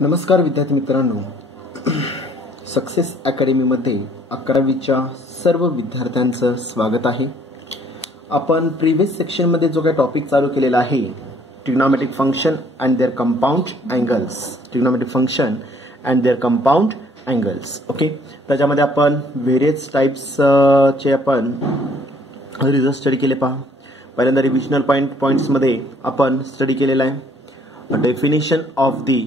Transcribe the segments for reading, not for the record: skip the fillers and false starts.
नमस्कार विद्यार्थी मित्रांनो, सक्सेस अकॅडमीमध्ये 11वीच्या सर्व विद्यार्थ्यांचं स्वागत आहे. आपण प्रीवियस सेक्शनमध्ये जो काही टॉपिक चालू केलेला आहे, trigonometric function and their compound angles, trigonometric function and their compound angles. Okay, त्याच्यामध्ये आपण व्हेरियस टाइप्सचे आपण रिझल्ट स्टडी केले. पहा, पहिल्यांदा रिव्हिजनल पॉइंट्समध्ये आपण स्टडी केलेला आहे definition of the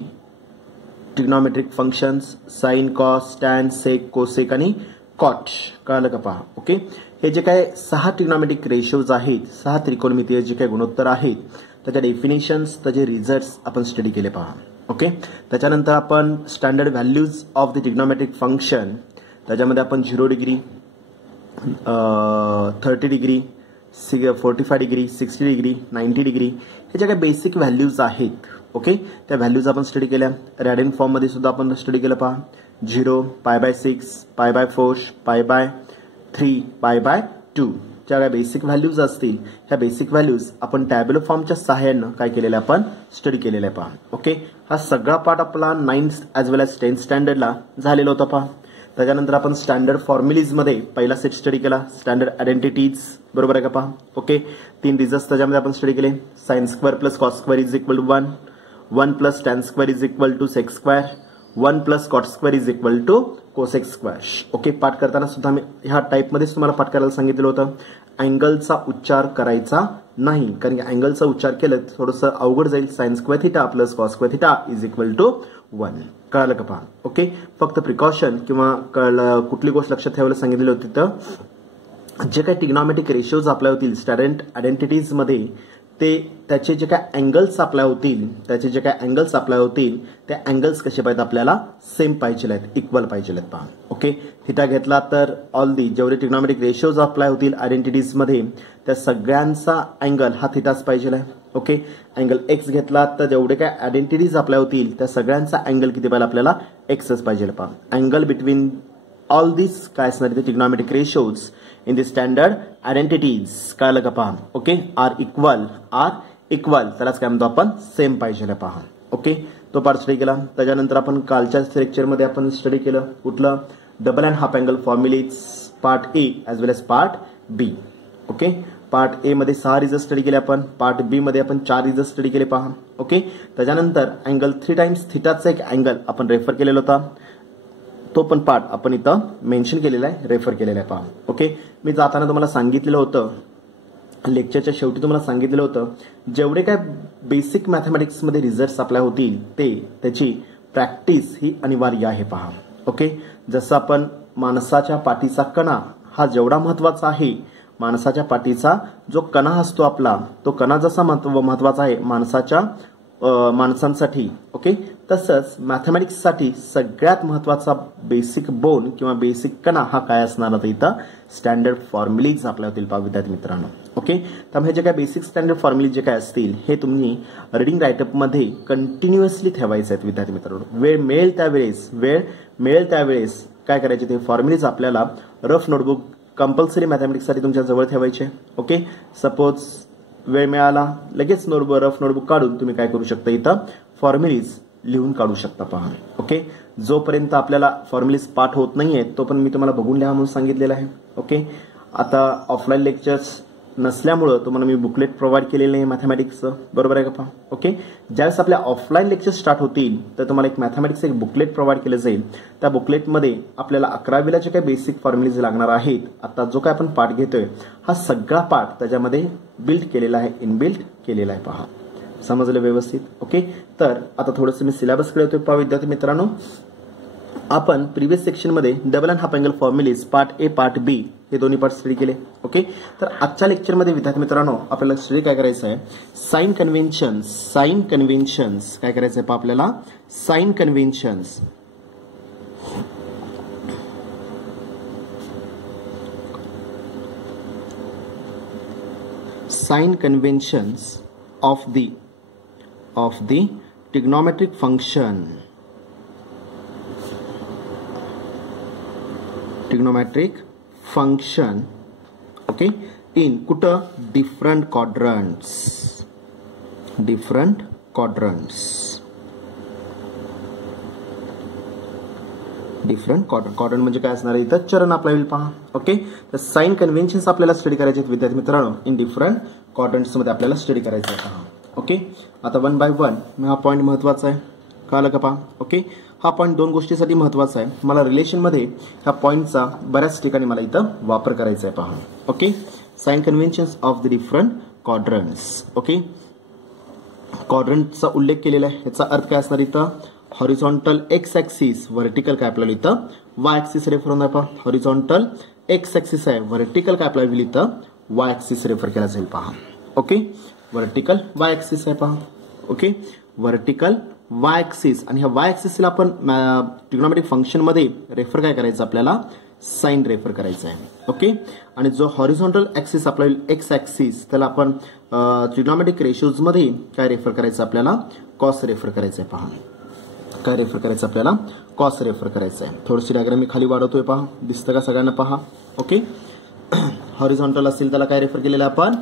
trigonometric functions, sine, cos, tan, sec, cosec आणि कॉट. कळालं का? पहा. ओके, हे जे काय 6 ट्रिग्नोमेट्रिक रेशोज आहेत, 6 त्रिकोणमितीय जे काही गुणोत्तर आहेत, त्याच्या डेफिनेशन्स, त्याचे रिझल्ट्स आपण स्टडी केले. पहा. ओके, त्याच्यानंतर आपण standard values of the trigonometric function, त्याच्यामध्ये आपण 0 degree, 30 degree, 45 degree, 60 degree, 90 degree हे जे काही बेसिक व्हॅल्यूज आहेत, ओके, त्या व्हॅल्यूज आपण स्टडी केल्या. रॅडियन फॉर्म मध्ये सुद्धा आपण स्टडी केलं. पहा, 0, π/6, π/4, π/3, π/2 ज्या काही बेसिक व्हॅल्यूज असतील, ह्या बेसिक व्हॅल्यूज आपण टॅब्युलर फॉर्मच्या सहाय्याने काय केलेलं आपण स्टडी केलेलं आहे. पहा. ओके, हा सगळा पार्ट आपला 9th ॲज वेल ॲज 10th स्टँडर्डला झालेला होता. पहा, त्याच्यानंतर आपण स्टँडर्ड फॉर्म्युलीज मध्ये पहिला सेट स्टडी केला, स्टँडर्ड आयडेंटिटीज. बरोबर आहे का? पहा. ओके, 3 रिझल्ट्स त्याच्यामध्ये आपण स्टडी केले. Sine square plus cos square is equal to 1, 1 plus tan square is equal to sec square, 1 plus cot square is equal to cosec square. Okay, पाठ करताना सुद्धा मी ह्या टाईपमध्येच तुम्हाला पाठ करायला सांगितलं होतं. अँगलचा उच्चार करायचा नाही, कारण की अँगलचा उच्चार केलं थोडंसं अवघड जाईल. Sine square theta plus cos square theta is equal to 1. कळालं का? पहा. ओके, फक्त प्रिकॉशन किंवा कुठली गोष्ट लक्षात ठेवायला सांगितलेली होती, तर जे काही ट्रिग्नोमेट्रिक रेशोज अप्लाय होतील स्टँडर्ड आयडेंटिटीज मध्ये, त्याचे जे काय अँगल्स अप्लाय होतील, ते अँगल्स कसे पाहिजेत आपल्याला? सेम पाहिजे आहेत, इक्वल पाहिजे आहेत. पहा. ओके, थिटा घेतला तर ऑल दी जेवढे ट्रिग्नोमेट्रिक रेशोज अप्लाय होतील आयडेंटिटीज मध्ये, त्या सगळ्यांचा अँगल हा थिटाच पाहिजे आहे. ओके, अँगल एक्स घेतला तर जेवढे काय आयडेंटिटीज अप्लाय होतील त्या सगळ्यांचा अँगल किती पाहिजे आपल्याला? एक्सच पाहिजे. पहा, अँगल बिटवीन ऑल दिस काय असणार? Trigonometric ratios in the standard identities. कळलं का? पहा. ओके, आर इक्वल, त्यालाच काय म्हणतो आपण? सेम पाहिजे. पहा. ओके, तो पार्ट स्टडी केला. त्याच्यानंतर आपण कालच्या लेक्चरमध्ये आपण स्टडी केलं कुठलं? Double and half angle formulae part A as well as part B. Okay, part A मध्ये 6 रिझल्ट स्टडी केले आपण, पार्ट बी मध्ये आपण 4 रिझल्ट स्टडी केले. पहा. ओके, त्याच्यानंतर अँगल 3 टाइम्स थिटाचा एक अँगल आपण रेफर केलेला होता, तो पण पार्ट आपण इथं मेन्शन केलेला आहे, रेफर केलेला आहे. पहा. ओके, मी जाताना तुम्हाला सांगितलेलं होतं, लेक्चरच्या शेवटी तुम्हाला सांगितलेलं होतं, जेवढे काय बेसिक मॅथमॅटिक्समध्ये रिझल्ट्स अप्लाय होतील त्याची प्रॅक्टिस ही अनिवार्य आहे. पहा. ओके, जसं आपण माणसाच्या पाठीचा कणा हा जेवढा महत्वाचा आहे, माणसाच्या पाठीचा जो कणा असतो आपला, तो कणा जसा महत्वाचा आहे माणसांसाठी, ओके, तसंच मॅथमॅटिक्ससाठी सगळ्यात महत्वाचा बेसिक बोन किंवा बेसिक कणा हा काय असणार होता? इथं स्टँडर्ड फॉर्म्युलीज आपल्या होतील. पहा विद्यार्थी मित्रांनो. ओके, त्यामुळे जे काय बेसिक स्टँडर्ड फॉर्म्युलीज जे काय असतील, हे तुम्ही रीडिंग रायटअपमध्ये कंटिन्युअसली ठेवायचे आहेत. विद्यार्थी मित्रांनो, वेळ मिळेल त्यावेळेस काय करायचे? ते फॉर्म्युलीज आपल्याला रफ नोटबुक कंपल्सरी मॅथमॅटिक्ससाठी तुमच्या जवळ ठेवायचे. ओके, सपोज वेळ मिळाला लगेच रफ नोटबुक काढून तुम्ही काय करू शकता? इथं फॉर्म्युलीज लिहून काढू शकता. पहा. ओके, जोपर्यंत आपल्याला फॉर्म्युलीज पाठ होत नाहीये तोपर्यंत मी तुम्हाला बघून लिहा म्हणून सांगितलेलं आहे. ओके, आता ऑफलाईन लेक्चर्स नसल्यामुळं तुम्हाला मी बुकलेट प्रोव्हाइड केलेलं आहे मॅथमॅटिक्सचं. बरोबर आहे का? पहा. ओके, ज्यावेळेस आपल्या ऑफलाईन लेक्चर स्टार्ट होतील तर तुम्हाला एक मॅथमॅटिक्स एक बुकलेट प्रोव्हाइड केलं जाईल. त्या बुकलेटमध्ये आपल्याला 11वीला जे काही बेसिक फॉर्म्युलीज लागणार आहेत, आता जो काय आपण पाठ घेतोय हा सगळा पाठ त्याच्यामध्ये बिल्ड केलेला आहे, इनबिल्ट केलेला आहे. पहा, समजलं व्यवस्थित? ओके, तर आता थोडंसं मी सिलेबसकडे होतोय. पहा विद्यार्थी मित्रांनो, आपण प्रिव्हियस सेक्शनमध्ये double and half angle formulae part A part B हे दोन्ही पार्ट स्टडी केले. ओके, तर आजच्या लेक्चरमध्ये विद्यार्थी मित्रांनो आपल्याला स्टडी काय करायचं आहे? साइन कन्व्हेन्शन्स काय करायचं आहे? पहा आपल्याला sign conventions of the trigonometric function, okay, in कुठं? Different quadrants. Different quadrant. Quadrant म्हणजे काय असणार आहे इथं चरण अप्लाय होईल पहा. ओके, तर साइन कन्व्हेन्शन्स आपल्याला स्टडी करायचे आहेत विद्यार्थी मित्रांनो. इन डिफरंट क्वाड्रंट्समध्ये आपल्याला स्टडी करायचं आहे पहा. ओके, आता 1 by 1 हा पॉईंट महत्वाचा आहे, कळलं का पहा. ओके, हा पॉईंट दोन गोष्टीसाठी महत्वाचा आहे. मला रिलेशनमध्ये ह्या पॉईंटचा बऱ्याच ठिकाणी मला इथं वापर करायचा आहे पहा. Okay, sign conventions of the different quadrants. Okay, क्वाड्रंटचा उल्लेख केलेला आहे. याचा अर्थ काय असणार इथं, हॉरिझॉन्टल एक्स ऍक्सिस, व्हर्टिकल काय आपल्याला इथं वाय ऍक्सिस रेफर होणार पहा. हॉरिझॉन्टल एक्स ऍक्सिस आहे, व्हर्टिकल काय आपल्याला होईल इथं वाय ऍक्सिस रेफर केला जाईल पहा. ओके, व्हर्टिकल वाय ऍक्सिस आहे पहा. ओके, व्हर्टिकल वाय ऍक्सिस, आणि ह्या वाय ऍक्सिसला आपण ट्रिग्नोमेट्रिक फंक्शन मध्ये रेफर काय करायचं आपल्याला, साइन रेफर करायचं आहे. ओके, आणि जो हॉरिझॉन्टल ऍक्सिस आपला एक्स ऍक्सिस त्याला आपण ट्रिग्नोमेट्रिक रेशोज मध्ये काय रेफर करायचं आपल्याला, कॉस रेफर करायचं आहे पहा. काय रेफर करायचं आपल्याला, कॉस रेफर करायचं आहे. थोडीशी डायग्राम मी खाली वाढवतोय पहा, दिसतं का सगळ्यांना पहा. ओके, हॉरिझॉन्टल असेल त्याला काय रेफर केलेलं आपण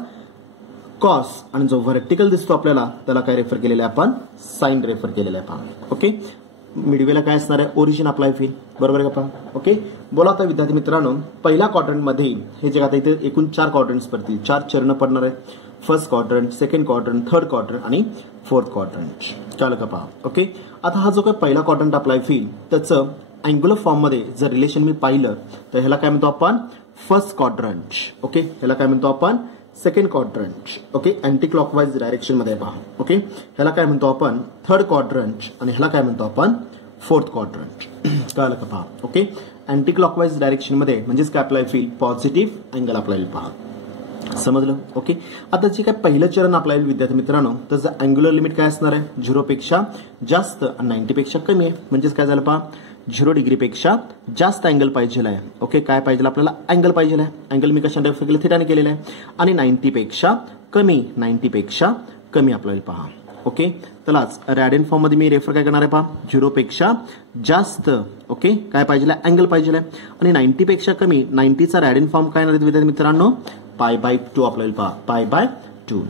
कॉस, आणि जो व्हर्टिकल दिसतो आपल्याला त्याला काय रेफर केलेलं आहे आपण साइन रेफर केलेलं आहे पहा. ओके, मिडवेला काय असणार आहे, ओरिजिन अप्लाय होईल, बरोबर आहे का पहा. ओके, बोला आता विद्यार्थी मित्रांनो, पहिल्या क्वाड्रंट मध्ये हे जे आता इथे एकूण 4 क्वाड्रंट्स पडतील, 4 चरण पडणार आहेत. First quadrant, second quadrant, third quadrant आणि फोर्थ क्वाड्रंट, कळलं का पहा. ओके, आता हा जो काही पहिला क्वाड्रंट अप्लाय होईल त्याचं अँग्युलर फॉर्म मध्ये जर रिलेशन मी पाहिलं तर ह्याला काय म्हणतो आपण फर्स्ट क्वाड्रंट. ओके, ह्याला काय म्हणतो आपण second quadrant. Okay, anti clockwise direction मध्ये पहा. ओके, ह्याला काय म्हणतो आपण थर्ड क्वाड्रंट, आणि ह्याला काय म्हणतो आपण फोर्थ क्वाड्रंट, कळलं का पहा. ओके, अँटी क्लॉकवाइज डायरेक्शन मध्ये म्हणजेच काय अप्लाय होईल, पॉझिटिव्ह अँगल अप्लाय होईल पहा. समजलं. ओके, आता जे काय पहिलं चरण अप्लाय होईल विद्यार्थी मित्रांनो, त्याचं अँग्युलर लिमिट काय असणार आहे, 0 पेक्षा जास्त आणि 90 पेक्षा कमी आहे. म्हणजेच काय झालं पहा, 0 डिग्रीपेक्षा जास्त अँगल पाहिजे आहे. ओके, काय पाहिजे आपल्याला, अँगल पाहिजे आहे. अँगल मी कशा रेफर केलं, थिटाने केलेलं आहे. आणि 90 पेक्षा कमी, 90 पेक्षा कमी आपल्याला पहा. ओके, त्यालाच रॅडियन फॉर्म मध्ये मी रेफर काय करणार आहे पहा, 0 पेक्षा जास्त. ओके, काय पाहिजे, अँगल पाहिजे आहे. आणि 90 पेक्षा कमी, 90चा रॅडियन फॉर्म काय येणार विद्यार्थी मित्रांनो, पाय बाय 2 आपल्याला पहा, pi by 2.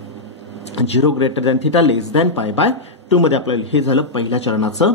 0 greater than theta less than pi by 2 मध्ये आपल्याला हे झालं पहिल्या चरणाचं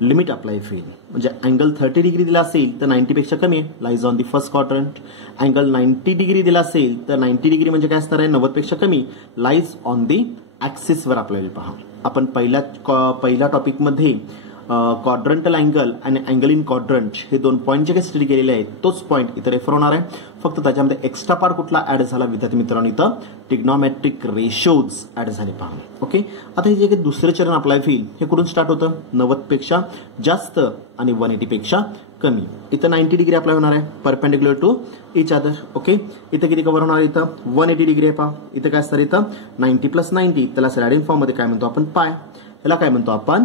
लिमिट अप्लाय होईल. म्हणजे अँगल 30 डिग्री दिला असेल तर 90 पेक्षा कमी आहे, lies on the first quadrant. Angle 90 degree दिला असेल तर 90 डिग्री म्हणजे काय असणार आहे, 90 पेक्षा कमी, लाईज ऑन दी ऍक्सिस वर आपल्याला पहा. आपण पहिल्या टॉपिक मध्ये क्वाड्रंटल अँगल आणि अँगल इन क्वाड्रंट हे 2 पॉईंट जे काही स्टडी केलेले आहेत तोच पॉईंट इथं रेफर होणार आहे. फक्त त्याच्यामध्ये एक्स्ट्रा पार्ट कुठला ऍड झाला विद्यार्थी मित्रांनो, इथं ट्रिग्नोमेट्रिक रेशोज ऍड झाले पहा. ओके, आता हे जे काही दुसरं चरण अप्लाय होईल हे कुठून स्टार्ट होतं, 90 पेक्षा जास्त आणि 180 पेक्षा कमी. इथं 90 डिग्री अप्लाय होणार आहे, perpendicular to each other. Okay, इथं किती कव्हर होणार, इथं 180 डिग्री आहे पहा. इथं काय असतं, इथं 90 + 90, त्याला रॅडियन फॉर्म मध्ये काय म्हणतो आपण पाय, ह्याला काय म्हणतो आपण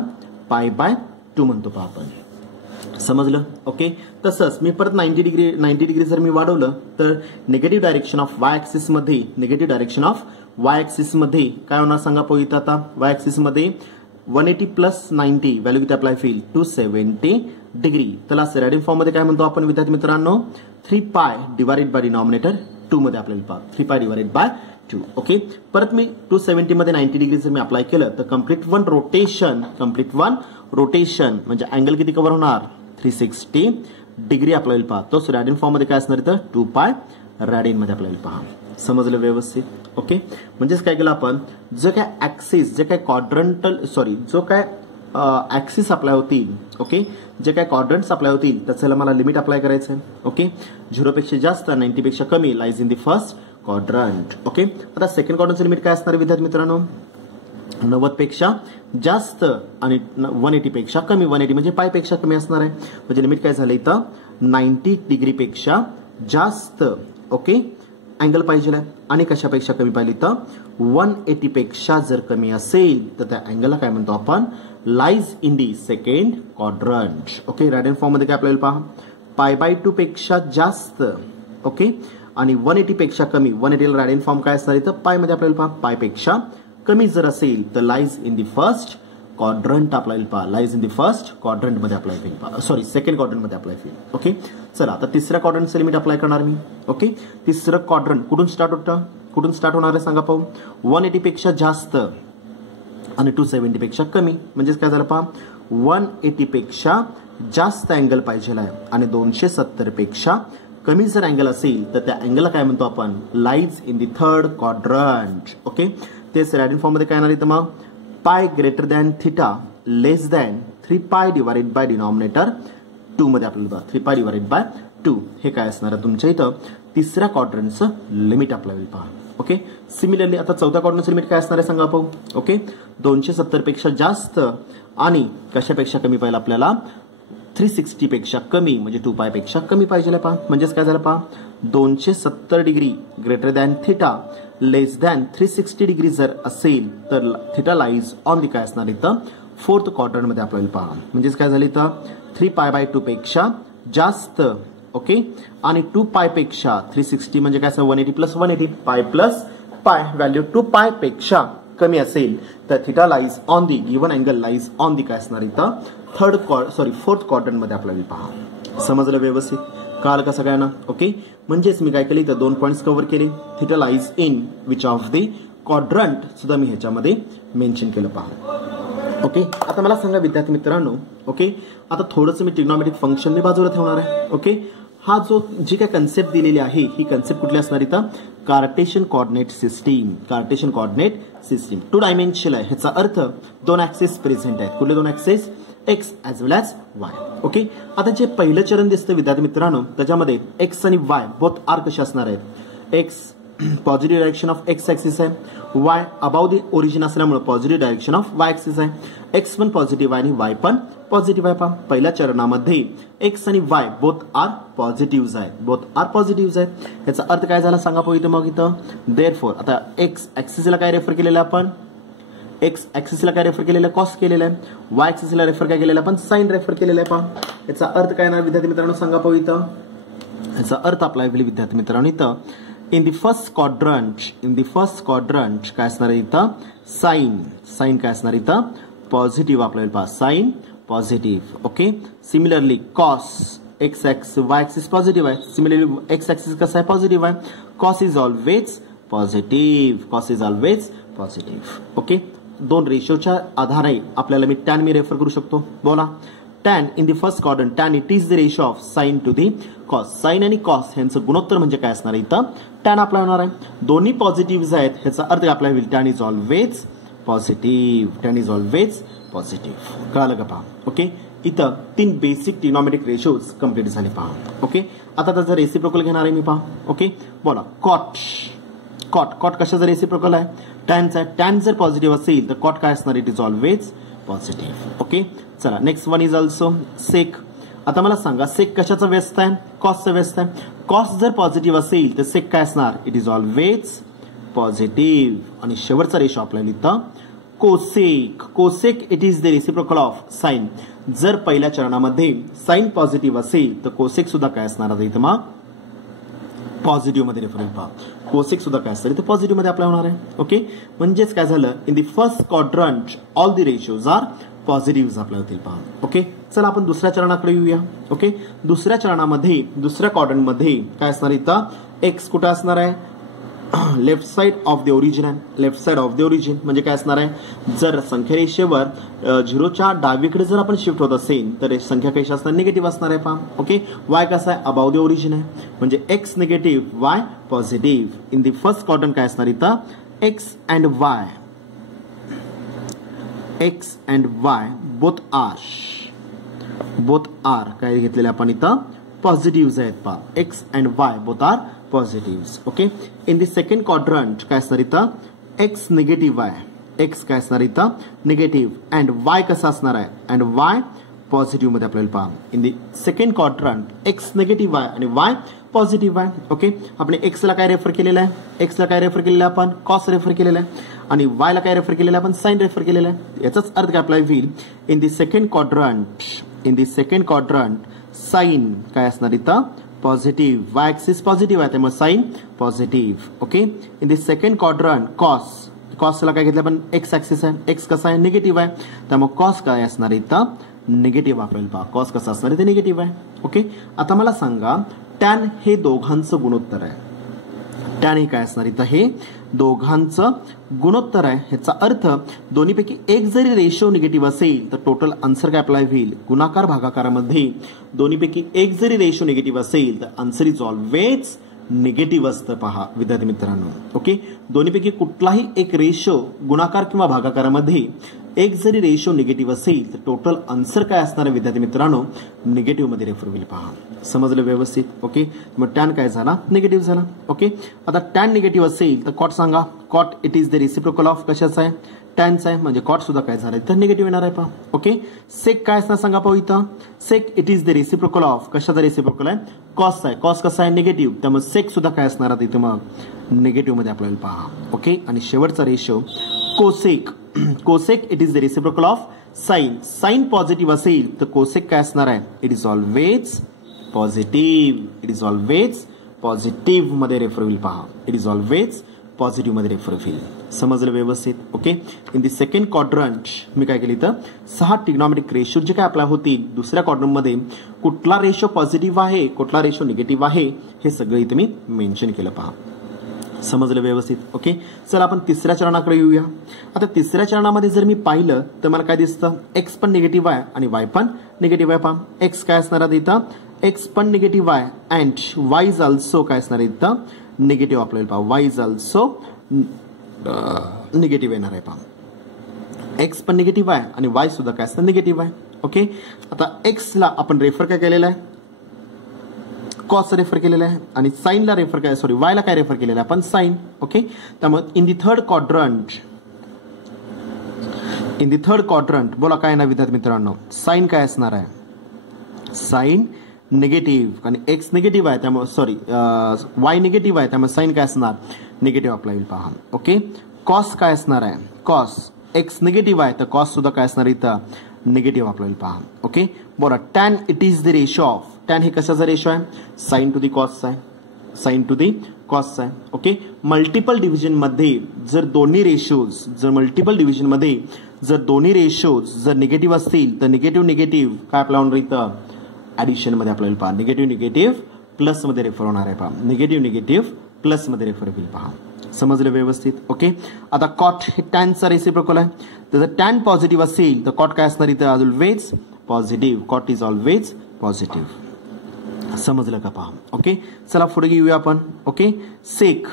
पाय बाय 2 म्हणतो पहा आपण. समजलं. ओके, तसंच मी परत 90 डिग्री जर मी वाढवलं तर negative direction of Y axis मध्ये, negative direction of Y axis मध्ये काय होणार सांगा पाहू. इथं आता वाय ऍक्सिस मध्ये 180 + 90 व्हॅल्यू किती अप्लाय होईल, 270 डिग्री. त्याला रॅडियन फॉर्म मध्ये काय म्हणतो आपण विद्यार्थी मित्रांनो, 3 पाय डिवाइडेड बाय डिनॉमिनेटर 2 मध्ये आपल्याला पहा, 3 पाय डिवाइडेड बाय 2. ओके, परत मी 270 मध्ये 90 डिग्री जर मी अप्लाय केलं तर कम्प्लीट वन रोटेशन म्हणजे अँगल किती कव्हर होणार, 360 डिग्री आपल्याला पहा. तोच रॅडियन फॉर्म मध्ये काय असणार इथं 2 पाय रॅडियन मध्ये आपल्याला पहा. समजलं व्यवस्थित. ओके, म्हणजेच काय केलं आपण, जो काय ऍक्सिस, जे काय क्वाड्रंटल जो काय ऍक्सिस अप्लाय होतील, ओके, जे काय क्वाड्रंट्स अप्लाय होतील त्याचं मला लिमिट अप्लाय करायचं आहे. ओके, 0 पेक्षा जास्त 90 पेक्षा कमी, lies in the first quadrant. Okay, आता सेकंड क्वाड्रंटचं लिमिट काय असणार विद्यार्थी मित्रांनो, 90 पेक्षा जास्त आणि 180 पेक्षा कमी. 180 म्हणजे पाय पेक्षा कमी असणार आहे. म्हणजे लिमिट काय झालं इथं 90 डिग्री पेक्षा जास्त. ओके, अँगल पाहिजे आणि कशापेक्षा कमी पाहिजे तर 180 पेक्षा जर कमी असेल तर त्या अँगलला काय म्हणतो आपण lies in the second quadrant. Okay, radian form मध्ये काय आपल्याला पहा, पाय बाय 2 पेक्षा जास्त. ओके, आणि 180 पेक्षा कमी. 180 ला रॅडियन फॉर्म काय असणार इथं पाय मध्ये आपल्याला पहा, पाय पेक्षा कमी जर असेल तर lies in the first quadrant आपल्याला पहा, lies in the first quadrant मध्ये अप्लाय होईल, सेकंड क्वाड्रंट मध्ये अप्लाय होईल. ओके, चला आता तिसऱ्या क्वाड्रंटचं लिमिट अप्लाय करणार मी. ओके, तिसरं क्वाड्रंट कुठून स्टार्ट होणार आहे सांगा पाहू, 180 पेक्षा जास्त आणि 270 पेक्षा कमी. म्हणजेच काय झालं पहा, 180 पेक्षा जास्त अँगल पाहिजे आहे आणि 270 पेक्षा कमी जर अँगल असेल तर त्या अँगलला काय म्हणतो आपण, lies in the third quadrant. Okay, तेच रॅडियन फॉर्म मध्ये काय येणार इथं मग, पाय ग्रेटर दॅन थिटा लेस दॅन 3 पाय डिवाइडेड बाय डिनॉमिनेटर 2 मध्ये आपल्याला 3 पाय डिवाइडेड बाय 2 हे काय असणार आहे तुमच्या इथं तिसऱ्या क्वाड्रंटचं लिमिट आपल्याला पहा. ओके, सिमिलरली आता चौथ्या क्वाड्रंटचं लिमिट काय असणार आहे सांगा पाहू. ओके, 270 पेक्षा जास्त आणि कशापेक्षा कमी पाहिजे आपल्याला, 360 पेक्षा कमी म्हणजे 2 पाय पेक्षा कमी पाहिजे पहा. म्हणजेच काय झालं पहा, 270 डिग्री ग्रेटर दॅन थिटा लेस दॅन 360 डिग्री जर असेल तर थिटा लाईज ऑन दी काय असणार इथं फोर्थ क्वाड्रंट मध्ये आपल्याला पहा. म्हणजेच काय झालं इथं 3 पाय बाय 2 पेक्षा जास्त. ओके, आणि 2 पाय पेक्षा 360 म्हणजे काय असं 180 प्लस 180 पाय प्लस पाय व्हॅल्यू 2 पाय पेक्षा कमी असेल तर theta lies on the given angle lies on the काय असणार इथं फोर्थ क्वाड्रंट मध्ये आपल्याला पहा. समजलं व्यवस्थित, काल का सगळ्यांना. ओके, म्हणजेच मी काय केलं इथं 2 पॉइंट्स कव्हर केले. Theta lies in which of the quadrant सुद्धा मी ह्याच्यामध्ये मेन्शन केलं पहा. ओके, आता मला सांगा विद्यार्थी मित्रांनो. ओके, आता थोडंसं मी ट्रिग्नॉमेट्रिक फंक्शन मी बाजूला ठेवणार आहे. ओके, हा जो जी काय कन्सेप्ट दिलेली आहे ही कन्सेप्ट कुठली असणार इथं, Cartesian coordinate system. Cartesian coordinate system 2 dimensional आहे. ह्याचा अर्थ 2 ऍक्सेस प्रेझेंट आहेत. कुठले 2 ऍक्सेस, एक्स ऍज वेल ऍज वाय. ओके, आता जे पहिलं चरण दिसतं विद्यार्थी मित्रांनो त्याच्यामध्ये एक्स आणि वाय बोथ आर कसे असणार आहेत, x positive direction of x axis आहे, वाय अबाव द ओरिजिन असल्यामुळे positive direction of Y axis आहे. एक्स पण पॉझिटिव्ह आहे आणि वाय पण पॉझिटिव्ह आहे. पहा पहिल्या चरणामध्ये एक्स आणि वाय बोथ आर पॉझिटिव्ह आहेत, बोथ आर पॉझिटिव्ह आहेत. याचा अर्थ काय झाला सांगा पाहू इथं. मग इथं देअरफॉर आता एक्स ऍक्सिसला काय रेफर केलेलं आपण, एक्स ऍक्सिसला काय रेफर केलेलं कॉस केलेलं आहे, वाय ऍक्सिसला रेफर काय केलेलं आपण साइन रेफर केलेलं आहे. पहा याचा अर्थ काय येणार विद्यार्थी मित्रांनो सांगा पाहू इथं. याचा अर्थ आपला विद्यार्थी मित्रांनो इथं इन द फर्स्ट क्वाड्रंट काय असणार आहे इथं, साइन काय असणार इथं पॉझिटिव्ह आपल्याला पहा, sine positive. Okay, similarly cos x axis y axis positive आहे, सिमिलरली एक्स ऍक्सिस कसं आहे पॉझिटिव्ह आहे. Cos is always positive. Okay, 2 रेशोच्या आधारे आपल्याला मी टॅन मी रेफर करू शकतो. बोला, tan in the first quadrant tan it is the ratio of sine to the cos. Sine आणि कॉस यांचं गुणोत्तर म्हणजे काय असणार इथं टॅन आपला होणार आहे. दोन्ही पॉझिटिव्ह आहेत ह्याचा अर्थ आपल्याला होईल टॅन इज ऑलवेज पॉझिटिव्ह. कळालं का पहा. ओके, इथं 3 बेसिक ट्रिग्नॉमेट्रिक रेशोज कंप्लीट झाले पहा. ओके, आता त्याचा रेसिप्रोकल घेणार आहे मी पहा. ओके, बोला कॉट कशाचा रेसिप्रोकल आहे, टॅनचा. टॅन जर पॉझिटिव्ह असेल तर कॉट काय असणार, it is always positive. Okay, चला नेक्स्ट वन इज ऑल्सो सेक. आता मला सांगा सेक कशाचा व्यस्त आहे, कॉसचा व्यस्त आहे. कॉस जर पॉझिटिव्ह असेल तर सेक काय असणार, इट इज ऑलवेज पॉझिटिव्ह. आणि शेवटचा रेशो आपल्याला इथं cosec it is the reciprocal of sign. जर पहिल्या चरणामध्ये साइन पॉझिटिव्ह असेल तर कोसेक सुद्धा काय असणार आहे इथं मग पॉझिटिव्ह मध्ये रेफर पहा. कोसेक सुद्धा काय असणार इथं पॉझिटिव्ह मध्ये अप्लाय होणार आहे. ओके, म्हणजेच काय झालं in the first quadrant all the ratios are positive apply होतील पहा. ओके, चला आपण दुसऱ्या चरणाकडे येऊया. ओके, दुसऱ्या चरणामध्ये दुसऱ्या क्वाड्रंट मध्ये काय असणार इथं एक्स कुठं असणार आहे, left side of the origin आहे. Left side of the origin म्हणजे काय असणार आहे, जर संख्यारेषेवर 0च्या डावीकडे जर आपण शिफ्ट होत असेल तर संख्या कशी असणार, निगेटिव्ह असणार आहे पहा. ओके, वाय कसा आहे, अबाव द ओरिजिन आहे म्हणजे x negative y positive. In the first quadrant काय असणार इथं x and y both are काय घेतलेले आपण इथं पॉझिटिव्ह आहेत पहा. X and y both are positive. Okay, in the second quadrant काय असणार इथं एक्स निगेटिव्ह आहे, एक्स काय असणार इथं निगेटिव्ह अँड वाय कसा असणार आहे, अँड वाय पॉझिटिव्ह मध्ये आपल्याला पहा. In the second quadrant x negative आहे आणि वाय पॉझिटिव्ह आहे. ओके, आपण एक्सला काय रेफर केलेलं आहे, एक्सला काय रेफर केलेलं आहे आपण कॉस रेफर केलेलं आहे आणि वायला काय रेफर केलेलं आहे आपण साइन रेफर केलेलं आहे. याचाच अर्थ काय अप्लाय होईल in the second quadrant sine काय असणार इथं पॉझिटिव्ह, वाय ऍक्सिस पॉझिटिव्ह आहे त्यामुळे sine positive. Okay, in the second quadrant कॉसला काय घेतलं आपण एक्स ऍक्सिस आहे, एक्स कसा आहे निगेटिव्ह आहे त्यामुळे कॉस काय असणार इथं निगेटिव्ह आपल्याला पहा. कॉस कसा असणार ते निगेटिव्ह आहे. ओके, आता मला सांगा टॅन हे दोघांचं गुणोत्तर आहे. टॅन हे काय असणार इथं हे दोघांचं गुणोत्तर आहे. ह्याचा अर्थ दोन्हीपैकी एक जरी रेशो निगेटिव्ह असेल तर टोटल आन्सर काय अप्लाय होईल, गुणाकार भागाकारामध्ये दोन्हीपैकी एक जरी रेशो निगेटिव्ह असेल तर आन्सर इज ऑलवेज निगेटिव्ह असतं. पहा विद्यार्थी मित्रांनो, ओके, दोन्हीपैकी कुठलाही एक रेशो गुणाकार किंवा भागाकारामध्ये एक जरी रेशो निगेटिव्ह असेल तर टोटल आन्सर काय असणार आहे विद्यार्थी मित्रांनो, निगेटिव्ह मध्ये रेफर होईल. पहा समजलं व्यवस्थित, ओके. मग टॅन काय झाला, निगेटिव्ह झाला. ओके, आता टॅन निगेटिव्ह असेल तर कॉट सांगा. Cot it is the reciprocal of कशाचा आहे, टॅनचा आहे, म्हणजे कॉट सुद्धा काय झालं तर निगेटिव्ह येणार आहे. पहा ओके. सेक काय असणार सांगा पाहू इथं, sec it is the reciprocal of कशाचा रेसिप्रोकल आहे, कॉस आहे. कॉस कसा आहे, निगेटिव्ह, त्यामुळे सेक सुद्धा काय असणार आहे इथं मग निगेटिव्ह मध्ये आपल्याला. पहा ओके. आणि शेवटचा ratio cosec. Cosec it is the reciprocal of sine. Sine positive असेल तर कोसेक काय असणार आहे, it is always positive. It is always positive मध्ये रेफर होईल. पहा इट इज ऑलवेज पॉझिटिव्ह मध्ये रेफर होईल. समजलं व्यवस्थित, okay. In the second quadrant मी काय केली तर 6 ट्रिग्नॉमेट्रिक रेशो जे काय अप्लाय होतील दुसऱ्या क्वाड्रंट मध्ये कुठला रेशो पॉझिटिव्ह आहे, कुठला रेशो निगेटिव्ह आहे हे सगळं इथे मी मेन्शन केलं. पहा समजलं व्यवस्थित, ओके. चला आपण तिसऱ्या चरणाकडे येऊया. आता तिसऱ्या चरणामध्ये जर मी पाहिलं तर मला काय दिसतं, एक्स पण निगेटिव्ह आहे आणि वाय पण निगेटिव्ह आहे. पहा एक्स काय असणार आहे इथं, एक्स पण निगेटिव्ह आहे अँड वाय इज ऑल्सो काय असणार आहे इथं निगेटिव्ह. आपल्याला पहा वाय इज ऑल्सो निगेटिव्ह येणार आहे. पहा एक्स पण निगेटिव्ह आहे आणि वाय सुद्धा काय असतं निगेटिव्ह आहे. ओके. आता एक्सला आपण रेफर काय केलेला आहे, कॉस रेफर केलेला आहे आणि साईनला रेफर काय, सॉरी वायला काय रेफर केलेला आहे आपण, साईन. ओके. त्यामुळे इन दी थर्ड क्वाड्रंट बोला काय ना विद्यार्थी मित्रांनो, साईन काय असणार आहे, साईन निगेटिव्ह आणि एक्स निगेटिव्ह आहे त्यामुळे सॉरी वाय निगेटिव्ह आहे त्यामुळे साईन काय असणार निगेटिव्ह आपला येईल. पहा ओके. कॉस काय असणार आहे, कॉस एक्स निगेटिव्ह आहे तर कॉस सुद्धा काय असणार इथं निगेटिव्ह आपला येईल. पहा ओके. बोला tan it is the ratio of, tan हे कशाचा रेशो आहे, साइन टू दी कॉस आहे, साइन टू दी कॉस आहे. ओके. मल्टिपल डिव्हिजन मध्ये जर दोन्ही रेशोज जर निगेटिव्ह असतील तर निगेटिव्ह काय आपला होणार इथं ऍडिशन मध्ये आपल्याला. पहा निगेटिव्ह प्लस मध्ये रेफर होणार आहे. पहा निगेटिव्ह प्लस मध्ये रेफर होईल. पहा समजलं व्यवस्थित, ओके. आता कॉट हे टॅनचा रेसिप्रोकल आहे, तर जर टॅन पॉझिटिव्ह असेल तर कॉट काय असणार इथं always positive. Cot is always positive. समजलं का. पहा ओके. चला पुढे घेऊया आपण. Okay. Sec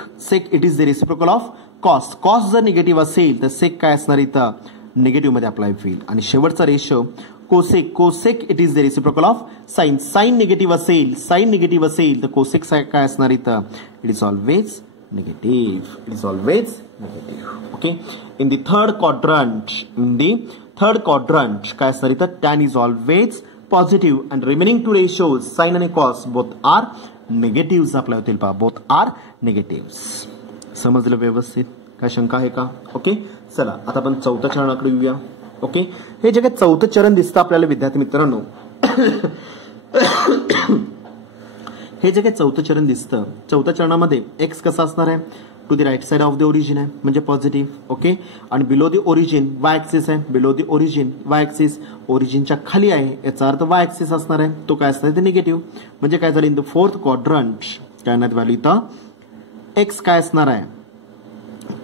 it is the reciprocal of cos. Cos जर निगेटिव्ह असेल तर सेक काय असणार इथं निगेटिव्ह मध्ये अप्लाय होईल. आणि शेवटचा ratio cosec it is the reciprocal of sine. Sine negative असेल तर कोसेक काय असणार इथं it is always negative. Okay. In the third quadrant काय असणार इथं tan is always positive and remaining two ratios sine आणि cos both are negative apply होतील. पहा बोथ आर निगेटिव्ह. समजलं व्यवस्थित, काय शंका आहे का. ओके. चला आता आपण चौथ्या चरणाकडे येऊया. ओके. हे जे काही चौथं चरण दिसतं आपल्याला विद्यार्थी मित्रांनो, हे जे काही चौथं चरण दिसतं, चौथ्या चरणामध्ये एक्स कसा असणार आहे to the right side of the origin आहे म्हणजे पॉझिटिव्ह. ओके. आणि below the origin Y axis आहे, below the origin Y axis ओरिजिनच्या खाली आहे याचा अर्थ वाय ऍक्सिस असणार आहे, तो काय असणार ते निगेटिव्ह. म्हणजे काय झालं in the fourth quadrant tan value इथं एक्स काय असणार आहे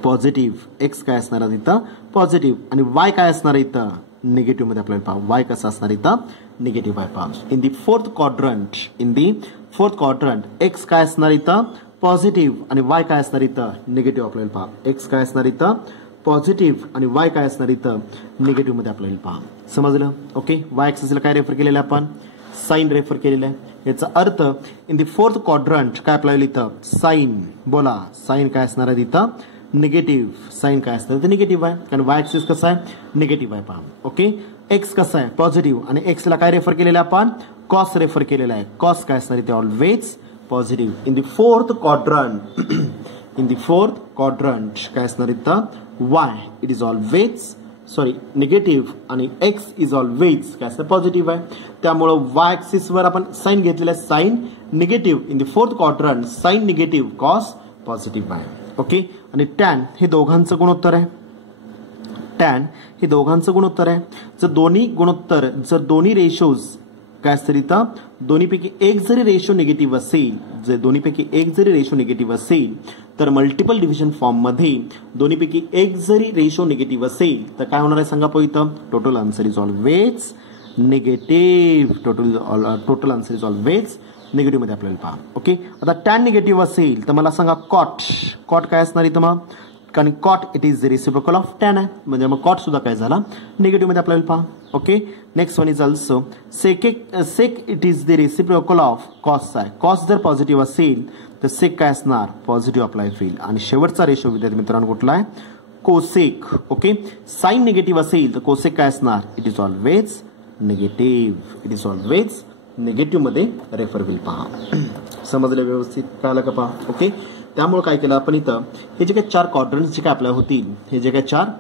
पॉझिटिव्ह, एक्स काय असणार आहे इथं पॉझिटिव्ह आणि वाय काय असणार आहे इथं निगेटिव्ह मध्ये आपल्याला पहा वाय कसा असणार इथं निगेटिव्ह आहे. पहा in the fourth quadrant x काय असणार इथं पॉझिटिव्ह आणि वाय काय असणार इथं निगेटिव्ह आपल्याला. पहा एक्स काय असणार इथं पॉझिटिव्ह आणि वाय काय असणार इथं निगेटिव्ह मध्ये आपल्याला. पहा समजलं. ओके. वाय ऍक्सिसला काय रेफर केलेलं आहे आपण, साइन रेफर केलेलं आहे. याचा अर्थ इन दी फोर्थ क्वाड्रंट काय आपल्याला इथं साइन, बोला साइन काय असणार आहे इथं निगेटिव्ह. साइन काय असणार ते निगेटिव्ह आहे कारण वाय ऍक्सिस कसा आहे निगेटिव्ह आहे. पहा ओके. एक्स कसा आहे पॉझिटिव्ह आणि एक्सला काय रेफर केलेलं आहे आपण कॉस रेफर केलेला आहे. कॉस काय असणार इथे always positive. In the fourth quadrant काय असणार इथं why it is always negative आणि एक्स इज ऑलवेज काय असतं पॉझिटिव्ह आहे. त्यामुळं वाय ऍक्सिसवर आपण साइन घेतलेलं आहे, sine negative. In the fourth quadrant sine negative cos positive आहे. ओके. आणि टॅन हे दोघांचं गुणोत्तर आहे, जर दोन्ही रेशोज काय असतं इथं दोन्हीपैकी एक जरी रेशो निगेटिव्ह असेल, जर दोन्हीपैकी एक जरी रेशो निगेटिव्ह असेल तर मल्टिपल डिव्हिजन फॉर्म मध्ये दोन्हीपैकी एक जरी रेशो निगेटिव्ह असेल तर काय होणार आहे सांगा पो इथं total answer is always negative. Total answer is always negative मध्ये आपल्याला पहा. ओके, आता टॅन निगेटिव्ह असेल तर मला सांगा कॉट काय असणार इथं मग, कारण cot it is the reciprocal of tan आहे म्हणजे मग कॉट सुद्धा काय झाला निगेटिव्ह मध्ये आपल्याला पहा. Okay, next one is also sec it is the reciprocal of cos आहे. कॉस जर पॉझिटिव्ह असेल तर सेक काय असणार पॉझिटिव्ह अप्लाय होईल. आणि शेवटचा रेशो विद्यार्थी मित्रांनो कुठला आहे कोसेक. ओके, साइन निगेटिव्ह असेल तर कोसेक काय असणार it is always negative. It is always negative मध्ये रेफर होईल पहा. समजलं व्यवस्थित कळलं का पहा. ओके, त्यामुळे काय केलं आपण इथं हे जे काही चार क्वाड्रंट्स जे काय अप्लाय होतील, हे जे काही चार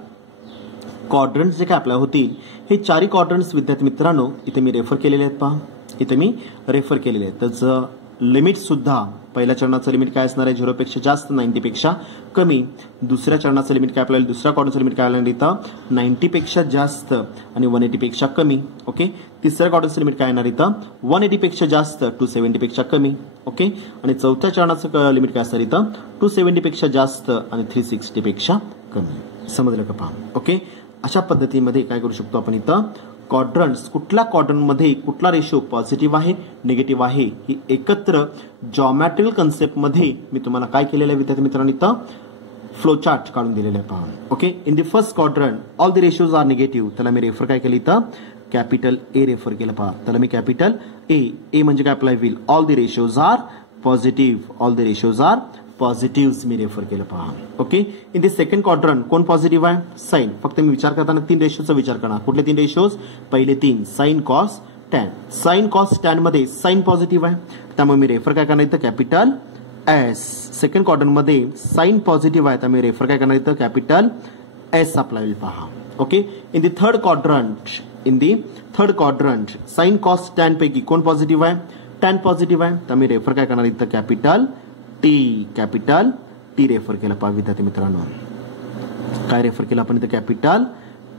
क्वाड्रंट्स जे काय अप्लाय होतील हे चारही क्वाड्रंट्स विद्यार्थी मित्रांनो इथे मी रेफर केलेले आहेत पहा. इथे मी रेफर केलेले आहेत. त्याचं लिमिट सुद्धा पहिल्या चरणाचं लिमिट काय असणार आहे 0 पेक्षा जास्त 90 पेक्षा कमी. दुसऱ्या चरणाचं लिमिट काय आपल्याला दुसऱ्या क्वाड्रंटचं लिमिट काय आपल्याला इथं 90 पेक्षा जास्त आणि 180 पेक्षा कमी. ओके, तिसऱ्या क्वाड्रंटचं लिमिट काय येणार इथं 180 पेक्षा जास्त 270 पेक्षा कमी. ओके, आणि चौथ्या चरणाचं लिमिट काय असणार इथं 270 पेक्षा जास्त आणि 360 पेक्षा कमी. समजलं का पहा. ओके, अशा पद्धतीमध्ये काय करू शकतो आपण इथं क्वाड्रंट्स कुठल्या क्वाड्रंटमध्ये कुठला रेशो पॉझिटिव्ह आहे निगेटिव्ह आहे ही एकत्र जॉमेट्रिकल कन्सेप्ट मध्ये मी तुम्हाला काय केलेलं आहे विद्यार्थी मित्रांनो इथं फ्लो चार्ट काढून दिलेलं आहे पहा. Okay, in the first quadrant all the ratios are negative. त्याला मी रेफर काय केलं इथं कॅपिटल ए रेफर केलं पहा. त्याला मी कॅपिटल ए म्हणजे काय अप्लाय होईल all the ratios are positive. All the ratios are positive मी रेफर केलं पहा. Okay, in the second quadrant कोण पॉझिटिव्ह आहे साइन. फक्त मी विचार करताना 3 रेशोचा विचार करणार. कुठले 3 रेशोज पहिले 3 sine cos tan. Sine cos tan मध्ये साइन पॉझिटिव्ह आहे त्यामुळे मी रेफर काय करणार इथं कॅपिटल एस. सेकंड क्वाड्रंट मध्ये साइन पॉझिटिव्ह आहे त्यामुळे रेफर काय करणार इथं कॅपिटल एस अप्लाय होईल पहा. Okay, in the third quadrant sine cos tan पैकी कोण पॉझिटिव्ह आहे टॅन पॉझिटिव्ह आहे त्यामुळे रेफर काय करणार इथं कॅपिटल टी रेफर केलं पहा विद्यार्थी मित्रांनो. काय रेफर केलं आपण इथं कॅपिटल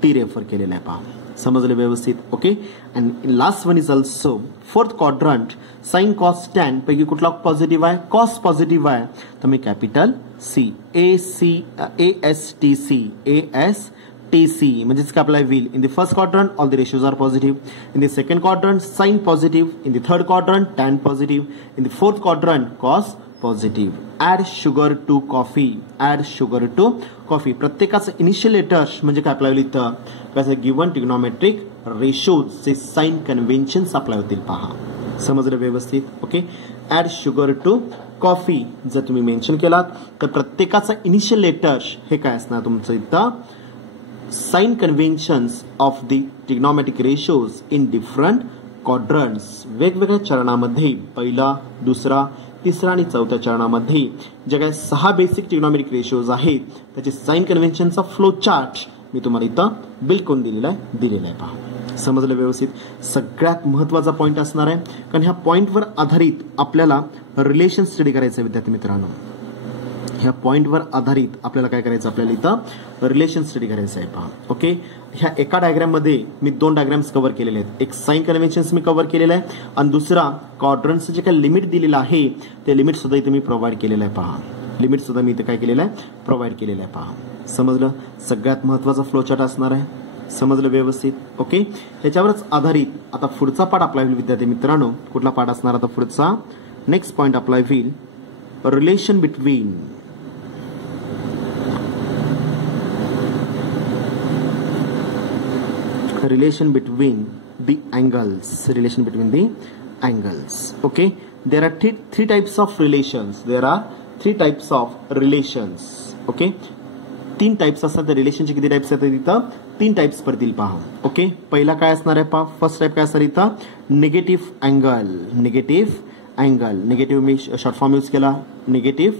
टी रेफर केलेलं आहे पहा. समजलं व्यवस्थित. Okay, and last one is also fourth quadrant sine cos tan पैकी कुठला पॉझिटिव्ह आहे कॉस पॉझिटिव्ह आहे तर मी कॅपिटल सी ASTC म्हणजेच काय आपल्याला होईल in the first quadrant all the ratios are positive. In the second quadrant sine positive. In the third quadrant tan positive. In the fourth quadrant cos positive. Add sugar to coffee. प्रत्येकाचं initial letters म्हणजे काय apply होईल इथं कसं given trigonometric रेशोजचे sine conventions apply होतील पहा. समजलं व्यवस्थित. Okay, add sugar to coffee जर तुम्ही मेन्शन केलात तर प्रत्येकाचं इनिशियल लेटर्स हे काय असणार तुमचं इथं sine conventions of the trigonometric ratios in different quadrants. वेगवेगळ्या चरणामध्ये पहिला दुसरा तिसरा आणि चौथ्या चरणामध्ये जे काही 6 बेसिक ट्रिग्नोमेट्रिक रेशोज आहेत त्याचे साइन कन्व्हेन्शनचा फ्लो चार्ट मी तुम्हाला इथं बिल्ड करून दिलेला आहे पहा. समजलं व्यवस्थित. सगळ्यात महत्वाचा पॉईंट असणार आहे कारण ह्या पॉईंटवर आधारित आपल्याला रिलेशन स्टडी करायचं आहे विद्यार्थी मित्रांनो. ह्या पॉईंटवर आधारित आपल्याला काय करायचं आपल्याला इथं रिलेशन स्टडी करायचं आहे पहा. ओके, ह्या एका डायग्राम मध्ये मी 2 डायग्राम्स कव्हर केलेले आहेत. एक साइन कन्व्हेन्शन्स मी कव्हर केलेला आहे आणि दुसरा क्वाड्रंटचं जे काही लिमिट दिलेलं आहे ते लिमिट सुद्धा इथे मी प्रोव्हाइड केलेलं आहे पहा. लिमिट सुद्धा मी इथे काय केलेलं आहे प्रोव्हाइड केलेलं आहे पहा. समजलं. सगळ्यात महत्वाचा फ्लो चार्ट असणार आहे. समजलं व्यवस्थित. ओके, ह्याच्यावरच आधारित आता पुढचा पार्ट अप्लाय होईल विद्यार्थी मित्रांनो. कुठला पार्ट असणार आता पुढचा नेक्स्ट पॉईंट अप्लाय होईल relation between the angles. Okay, there are three types of relations. Okay, 3 types असतात. त्या रिलेशनचे किती टाइप्स आहेत इथं 3 टाइप्स पडतील पहा. ओके, पहिला काय असणार आहे पहा. फर्स्ट टाइप काय असणार इथं निगेटिव्ह अँगल. निगेटिव्ह मी शॉर्ट फॉर्म यूज केला निगेटिव्ह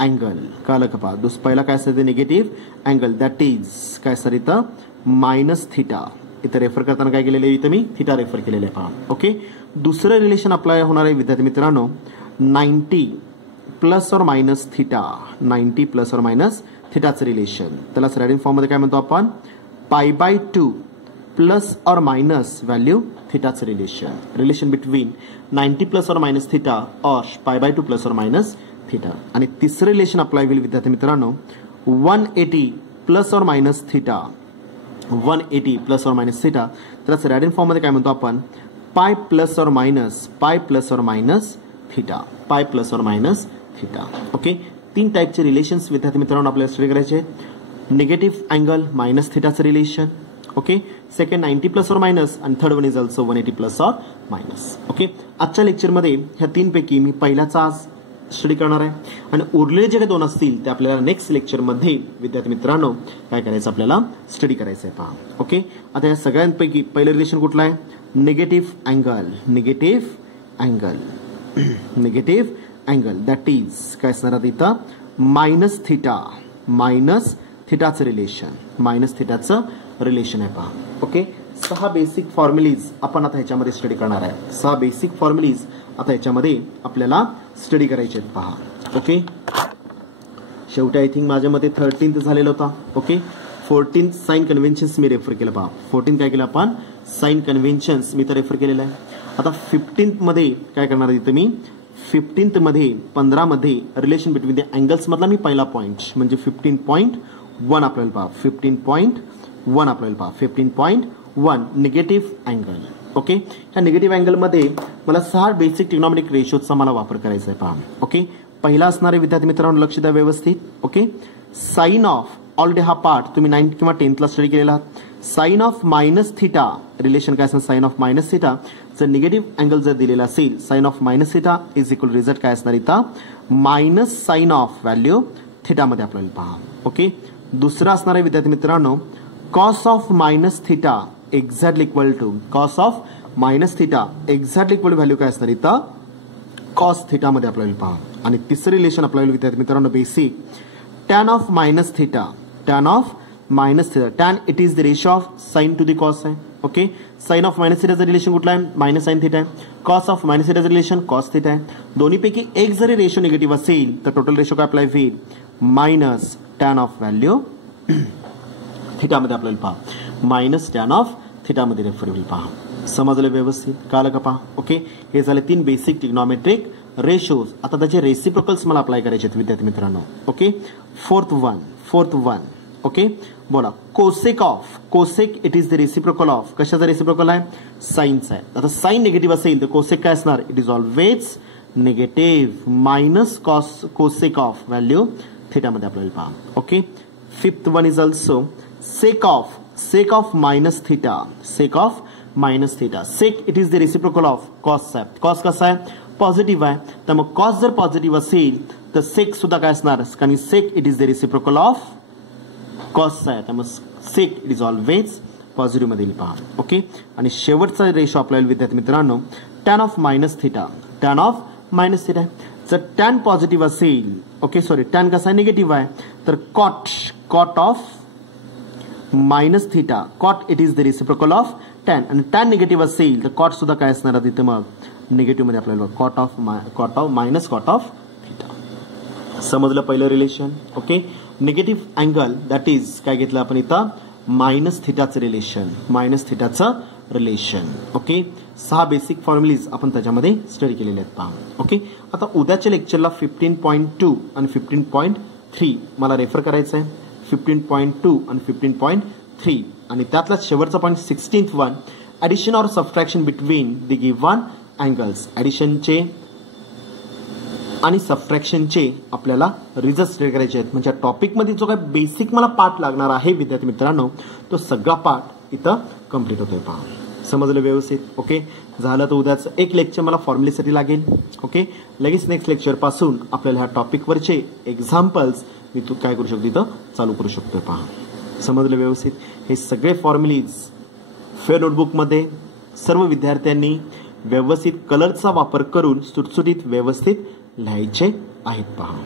अँगल. कळलं का पहा. पहिला काय असतं निगेटिव्ह अँगल दॅट इज काय असणार इथं मायनस थिटा. इथं रेफर करताना काय केलेलं आहे इथं मी थिटा रेफर केलेलं आहे पहा. ओके, दुसरं रिलेशन अप्लाय होणार आहे विद्यार्थी मित्रांनो 90 प्लस और मायनस थिटाचं रिलेशन. त्याला रॅडियन फॉर्म मध्ये काय म्हणतो आपण π/2 प्लस और मायनस व्हॅल्यू थिटाचं रिलेशन बिटवीन 90 प्लस और मायनस थिटा और π/2 प्लस और मायनस थिटा. आणि तिसरं रिलेशन अप्लाय होईल विद्यार्थी मित्रांनो 180 प्लस और मायनस थिटा 180 प्लस और मायनस थिटा. तर रॅडियन फॉर्म मध्ये काय म्हणतो आपण पाय प्लस और मायनस थिटा पाय प्लस और मायनस थिटा. ओके, तीन टाईपचे रिलेशन्स विद्यार्थी मित्रांनो आपल्याला स्टडी करायचे. निगेटिव्ह अँगल मायनस थिटाचं रिलेशन. ओके, सेकंड 90 प्लस और मायनस आणि third one is also 180 plus और मायनस. ओके, आजच्या लेक्चरमध्ये ह्या तीनपैकी मी पहिल्याचा आज स्टडी करणार आहे आणि उरलेले जे काही दोन असतील ते आपल्याला नेक्स्ट लेक्चरमध्ये विद्यार्थी मित्रांनो काय करायचं आपल्याला स्टडी करायचं आहे. पहा. ओके, आता या सगळ्यांपैकी पहिलं रिलेशन कुठलं आहे निगेटिव्ह अँगल दॅट इज काय असणार इथं मायनस थिटाचं रिलेशन आहे. पहा. ओके, 6 बेसिक फॉर्म्युलीज आपण आता ह्याच्यामध्ये स्टडी करणार आहे. 6 बेसिक फॉर्म्युलीज आता ह्याच्यामध्ये आपल्याला स्टडी करायचे आहेत. पहा. ओके, शेवटी आय थिंक माझ्या मते 13th झालेला होता. ओके, 14th साइन कन्व्हेन्शन्स मी रेफर केलं. पहा 14 काय केलं आपण साइन कन्व्हेन्शन्स मी तर रेफर केलेलं आहे. आता 15th मध्ये काय करणार आहे मी 15th मध्ये 15 मध्ये रिलेशन बिटवीन द अँगल्स मधला मी पहिला पॉइंट म्हणजे 15.1 आपल्याला पहा 15.1 आपल्याला पहा 15.1 निगेटिव्ह अँगल. ओके, ह्या निगेटिव्ह अँगल मध्ये मला 6 बेसिक ट्रिग्नोमेट्रिक रेशोचा मला वापर करायचा आहे. पहा. ओके, पहिला असणारे विद्यार्थी मित्रांनो लक्ष द्या व्यवस्थित. ओके, साइन ऑफ ऑलरेडी हा पार्ट तुम्ही 9th किंवा 10th ला स्टडी केलेला आहात. Sine of minus theta relation काय असणार साइन ऑफ मायनस थिटा जर निगेटिव्ह अँगल जर दिलेला असेल sine of minus theta is equal result काय असणार इथं मायनस साइन ऑफ व्हॅल्यू थिटामध्ये आपल्याला पहा. ओके, दुसरा असणार आहे विद्यार्थी मित्रांनो cos of minus theta exactly equal to cos of minus theta exactly equal value काय असणार इथं कॉस थिटामध्ये आपल्याला पहा. आणि तिसरं रिलेशन आपल्याला विद्यार्थी मित्रांनो basic tan of minus theta tan it is the ratio of sine to the cos आहे. ओके, साइन ऑफ मायनस थिटाचं रिलेशन कुठलं आहे मायनस साइन थिटा आहे. कॉस ऑफ मायनस थिटाचं रिलेशन कॉस थिटा आहे. दोन्हीपैकी एक जरी रेशो निगेटिव्ह असेल तर टोटल रेशो काय अप्लाय होईल मायनस टॅन ऑफ व्हॅल्यू थिटामध्ये आपल्याला पहा मायनस टॅन ऑफ थिटामध्ये रेफर होईल. पहा समजलं व्यवस्थित काल का पहा. ओके, हे झाले 3 बेसिक ट्रिग्नोमेट्रिक रेशोज. आता त्याचे रेसिप्रोकल्स मला अप्लाय करायचे आहेत विद्यार्थी मित्रांनो. Okay, fourth one. ओके, बोला cosec it is the reciprocal of कशाचा रेसिप्रोकल आहे साइनचा आहे. आता साइन निगेटिव्ह असेल तर कोसेक काय असणार it is always negative minus cosec of value थिटामध्ये आपल्याला पहा. Okay, fifth one is also sec of minus theta sec it is the reciprocal of cos आहे. कॉस कसा आहे पॉझिटिव्ह आहे तर मग कॉस जर पॉझिटिव्ह असेल तर सेक सुद्धा काय असणार कारण sec it is the reciprocal of cos आहे त्यामुळे sec it is always positive मध्ये पहा. ओके, आणि शेवटचा रेशो आपल्याला विद्यार्थी मित्रांनो टॅन ऑफ मायनस थिटा जर टॅन पॉझिटिव्ह असेल ओके सॉरी टॅन कसा आहे निगेटिव्ह आहे तर cot of minus theta cot it is the reciprocal of tan आणि टॅन निगेटिव्ह असेल तर कॉट सुद्धा काय असणार तिथे मग निगेटिव्ह मध्ये आपल्याला cot of minus cot of theta. समजलं पहिलं relation. Okay, negative angle that is काय घेतलं आपण इथं मायनस थिटाचं रिलेशन. ओके, 6 बेसिक फॉर्म्युलीज आपण त्याच्यामध्ये स्टडी केलेले आहेत. पहा. ओके, आता उद्याच्या लेक्चरला 15.2 आणि 15.3 मला रेफर करायचं आहे. 15.2 आणि 15.3 आणि त्यातला शेवटचा point 16th one addition or subtraction between the given angles. ऍडिशनचे आणि सबट्रॅक्शनचे आपल्याला रिझल्ट स्टडी करायचे आहेत. म्हणजे टॉपिक मध्ये जो काय बेसिक मला पार्ट लागणार आहे विद्यार्थी मित्रांनो तो सगळा पार्ट इथं कंप्लीट होतोय. पहा समजलं व्यवस्थित. ओके, झालं तर उद्याचं एक लेक्चर मला फॉर्म्युलीसाठी लागेल. ओके, लगेच नेक्स्ट लेक्चर पासून आपल्याला ह्या टॉपिकवरचे एक्झाम्पल्स मी तू काय करू शकतो इथं चालू करू शकतोय. पहा समजलं व्यवस्थित. हे सगळे फॉर्म्युलीज फेअर नोटबुकमध्ये सर्व विद्यार्थ्यांनी व्यवस्थित कलरचा वापर करून सुटसुटीत व्यवस्थित लिहायचे आहेत. पहा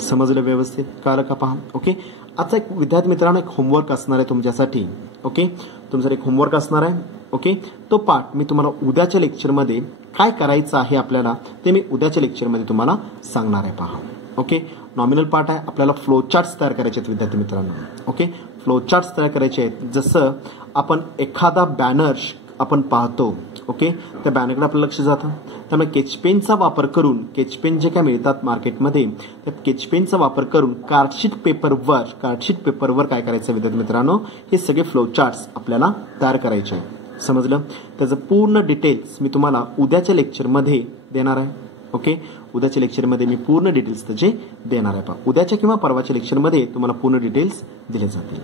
समजलं व्यवस्थित कळलं का. पहा. ओके, आजचा एक विद्यार्थी मित्रांनो एक होमवर्क असणार आहे तुमच्यासाठी. ओके, तुमचं एक होमवर्क असणार आहे. ओके, तो पार्ट मी तुम्हाला उद्याच्या लेक्चरमध्ये काय करायचं आहे आपल्याला ते मी उद्याच्या लेक्चरमध्ये तुम्हाला सांगणार आहे. पहा. ओके, नॉमिनल पार्ट आहे आपल्याला फ्लो चार्ट्स तयार करायचे आहेत विद्यार्थी मित्रांनो. ओके, फ्लो चार्ट्स तयार करायचे आहेत. जसं आपण एखादा बॅनर आपण पाहतो, ओके, त्या बॅनरकडे आपलं लक्ष जातं. त्यामुळे केचपेनचा वापर करून, केचपेन जे काय मिळतात मार्केटमध्ये, त्या केचपेनचा वापर करून कार्डशीट पेपरवर काय करायचं विद्यार्थी मित्रांनो, हे सगळे फ्लो चार्ट्स आपल्याला तयार करायचे आहे. समजलं? त्याचं पूर्ण डिटेल्स मी तुम्हाला उद्याच्या लेक्चरमध्ये देणार आहे. ओके, उद्याच्या लेक्चरमध्ये मी पूर्ण डिटेल्स त्याचे देणार आहे. पहा, उद्याच्या किंवा परवाच्या लेक्चरमध्ये तुम्हाला पूर्ण डिटेल्स दिले जातील.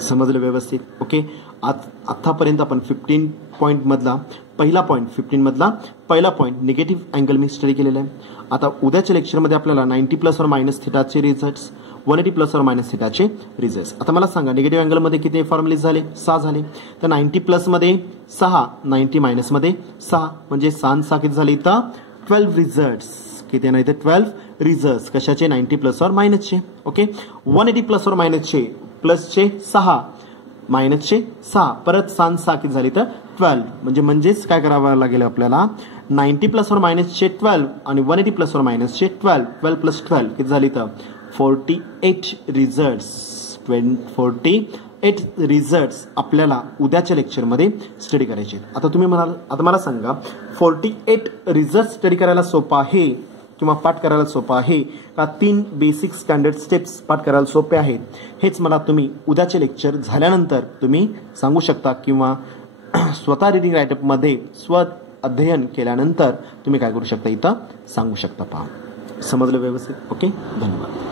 समजलं व्यवस्थित? ओके, आतापर्यंत आपण 15 पॉईंटमधला पहिला पॉईंट निगेटिव्ह अँगल मी स्टडी केलेला आहे. आता उद्याच्या लेक्चरमध्ये आपल्याला 90 प्लस और मायनस थिटाचे रिझल्ट्स, 180 प्लस और मायनस थिटाचे रिझल्ट्स. आता मला सांगा, निगेटिव्ह अँगलमध्ये किती फॉर्म्युलेज झाले? 6 झाले. तर 90 प्लसमध्ये 6, 90 मायनसमध्ये 6, म्हणजे 6 किती झाले इथं? 12 रिझल्ट्स. किती आहे ना इथे? 12 रिझल्ट्स. कशाचे? 90 प्लस और मायनसचे. ओके, 180 प्लस और मायनसचे, प्लसचे 6, मायनसचे 6, परत 6 किती झाली तर 12. म्हणजेच काय करावं लागेल आपल्याला? 90 प्लस और मायनसचे 12 आणि 180 प्लस और मायनसचे 12. 12 प्लस 12 किती झाली तर 48 रिझल्ट्स. 48 रिझल्ट्स आपल्याला उद्याच्या लेक्चरमध्ये स्टडी करायचे. आता तुम्ही म्हणाल, आता मला सांगा, 48 रिझल्ट स्टडी करायला सोपा आहे किंवा पाठ करायला सोपा आहे का 3 बेसिक स्टँडर्ड स्टेप्स पाठ करायला सोपे आहेत? हेच मला तुम्ही उद्याचे लेक्चर झाल्यानंतर तुम्ही सांगू शकता, किंवा स्वतः रिडिंग रायटअपमध्ये स्व अध्ययन केल्यानंतर तुम्ही काय करू शकता इथं सांगू शकता. पहा, समजलं व्यवस्थित? ओके, धन्यवाद.